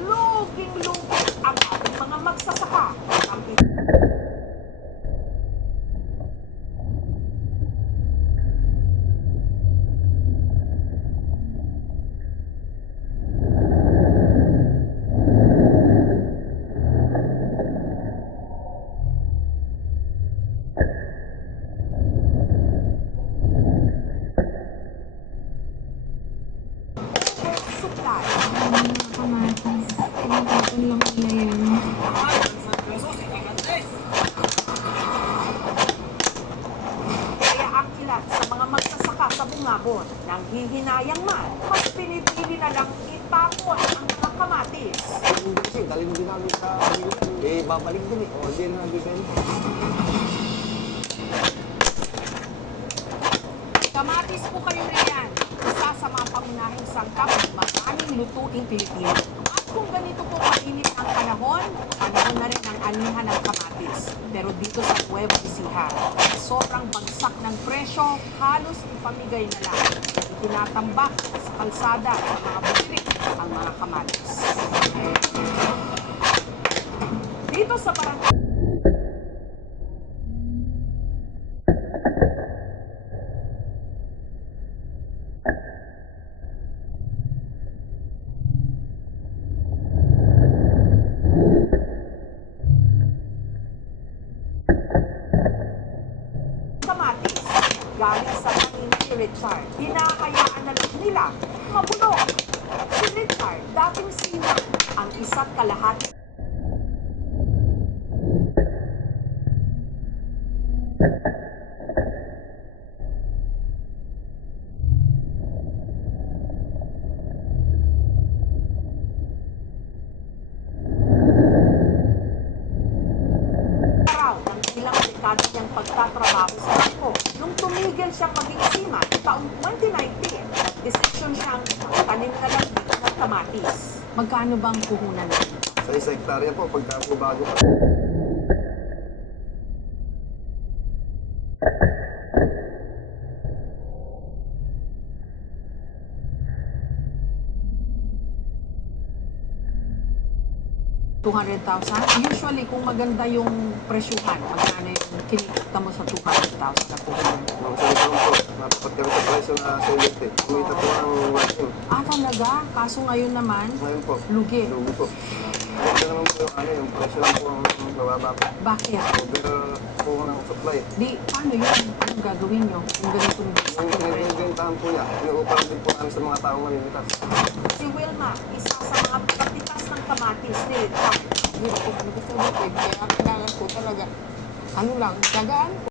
luging-luging ang ating mga magsasaka. Ang supply. Kamatis. Tinatapon lang nila yan. Kaya ang ilan sa mga magsasaka sa Bungabon nang hihinayang man, mas pinipili na lang itapon ang mga kamatis. Kasi galing din namin sa babalik din eh. O, hindi na nabibenta. Kamatis po kayo na yan. Isa sa mga pangunahing sangkap ng maraming lutuing Pilipino. At kung ganito po kainit ang panahon na rin ang anihan ng kamatis. Pero dito sa Nueva Ecija, sobrang bagsak ng presyo, halos ipamigay na lang. Itinatambak sa kalsada sa mga butirik ang mga kamatis. Dito sa barangay kamatis, galing sa tanim ni Richard. Hinahayaan na lang nila mabulok. Si Richard, dating sina, ang isa't kalahati araw ng ilang dekada niyang pagtatrabaho sa bangko. Nung tumigil siyang maging seaman taong 2019, desisyon siyang tanim na lang dito ng kamatis. Magkano bang puhunan natin? Sa isang hektarya po, pagka po bago pa. $200,000? Usually, kung maganda yung presyuhan, magkano yung kinikita mo sa $200,000 na puhunan? Mga sa likong po, natapat kami sa presyo na select eh. Kumita po ang working. Talaga? Kaso ngayon naman, Ngayon po, lugi. lugi po. Ito naman po yung presyo lang po ang bababa po. Bakit? Over po ng supply. Di, paano yun? Anong gagawin nyo? Yung ganitong Yung sakit presyo? pinagbibentahan po niya, inuuparan din po namin sa mga taong malilitas. Si Wilma, isa sa mga patitas ng kamatis ni Richard. Hindi ko gusto dito. Kaya kailangan ko talaga. Ano lang, tagaan ko.